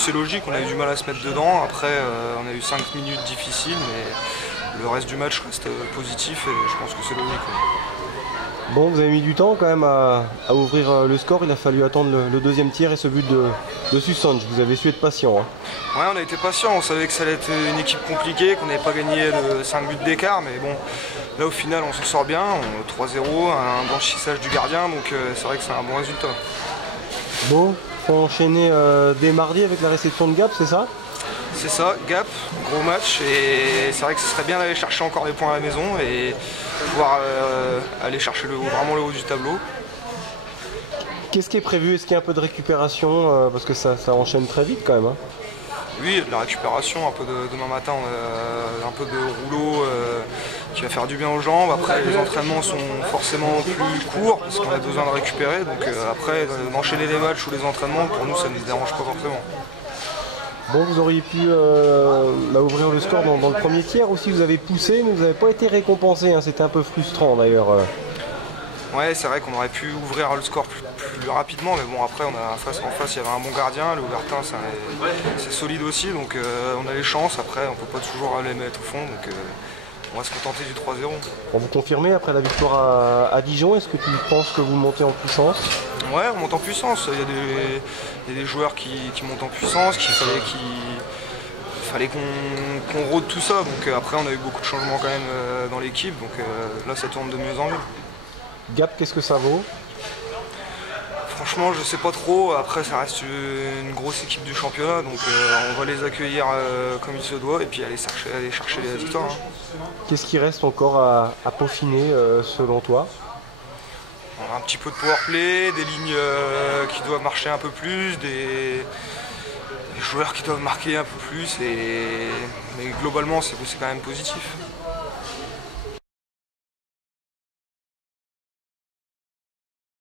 c'est logique, on a eu du mal à se mettre dedans. Après, on a eu 5 minutes difficiles, mais le reste du match reste positif et je pense que c'est logique. Bon, vous avez mis du temps quand même à ouvrir le score. Il a fallu attendre le deuxième tir et ce but de Susanj. Vous avez su être patient. Hein. Ouais, on a été patient. On savait que ça allait être une équipe compliquée, qu'on n'avait pas gagné de 5 buts d'écart. Mais bon, là au final, on s'en sort bien. 3-0, un blanchissage du gardien. Donc c'est vrai que c'est un bon résultat. Bon, faut enchaîner dès mardi avec la réception de Gap, c'est ça? C'est ça, Gap, gros match. Et c'est vrai que ce serait bien d'aller chercher encore des points à la maison et pouvoir aller chercher vraiment le haut du tableau. Qu'est-ce qui est prévu? Est-ce qu'il y a un peu de récupération parce que ça enchaîne très vite quand même. Hein. Oui, de la récupération, un peu demain matin, on a un peu de rouleau qui va faire du bien aux jambes. Après, les entraînements sont forcément plus courts parce qu'on a besoin de récupérer. Donc après, d'enchaîner les matchs ou les entraînements, pour nous, ça ne nous dérange pas forcément. Bon, vous auriez pu ouvrir le score dans le premier tiers aussi, vous avez poussé, mais vous n'avez pas été récompensé, hein. C'était un peu frustrant d'ailleurs. Ouais, c'est vrai qu'on aurait pu ouvrir le score plus rapidement, mais bon, après, en face, il y avait un bon gardien, le Aubertin, c'est solide aussi, donc on a les chances. Après, on ne peut pas toujours aller mettre au fond, donc on va se contenter du 3-0. Pour vous confirmer, après la victoire à Dijon, est-ce que tu penses que vous montez en puissance? Ouais, on monte en puissance. Il y a des joueurs qui montent en puissance, qu'il fallait qu'on rôde tout ça. Donc après, on a eu beaucoup de changements quand même dans l'équipe. Donc là, ça tourne de mieux en mieux. Gap, qu'est-ce que ça vaut? Franchement, je sais pas trop. Après, ça reste une grosse équipe du championnat. Donc on va les accueillir comme il se doit et puis aller chercher les victoires. Hein. Qu'est-ce qui reste encore à peaufiner selon toi? On a un petit peu de powerplay, des lignes qui doivent marcher un peu plus, des joueurs qui doivent marquer un peu plus, mais globalement c'est quand même positif.